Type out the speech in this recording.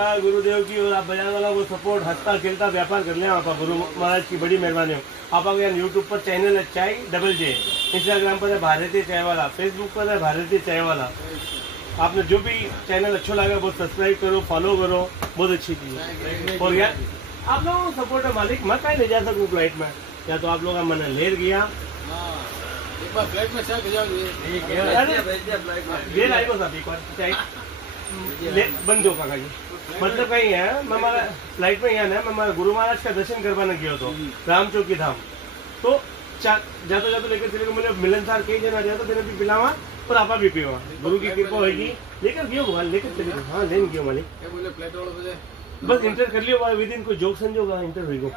आपका गुरुदेव की और आप बाजार वाला वो सपोर्ट हंसता खेलता व्यापार कर ले। आप गुरु महाराज की बड़ी मेहरबानी हो। आप यहाँ यूट्यूब पर चैनल है चाय JJ, इंस्टाग्राम पर है भारतीय चाय वाला, फेसबुक पर है भारतीय चाय वाला। आपने जो भी चैनल अच्छा लगा वो सब्सक्राइब करो, फॉलो करो, बहुत अच्छी चीज है। और यार आप लोगों को सपोर्ट है मालिक, मैं कहीं ले जा सकूँ फ्लाइट में, या तो आप लोग का मन लेर गया एक बार फ्लाइट में चाय भेजा ये लाइको साहब एक बार चाय बंद हो काका जी। मतलब कहीं है मैं हमारा फ्लाइट में यहाँ ना मैं हमारा गुरु महाराज का दर्शन करवाने गया तो राम चौकी धाम, तो जाते जाते लेकर चले मुझे मिलनसार कई जना जाता तेरे भी पिलावा और आपा भी पीवा, गुरु की कृपा होगी। लेकर गयो भगवान, लेकर चले गए। हाँ लेन गयो मालिक, बस इंटर कर लियो विद इन कोई जोक संजोग इंटर हुई गो।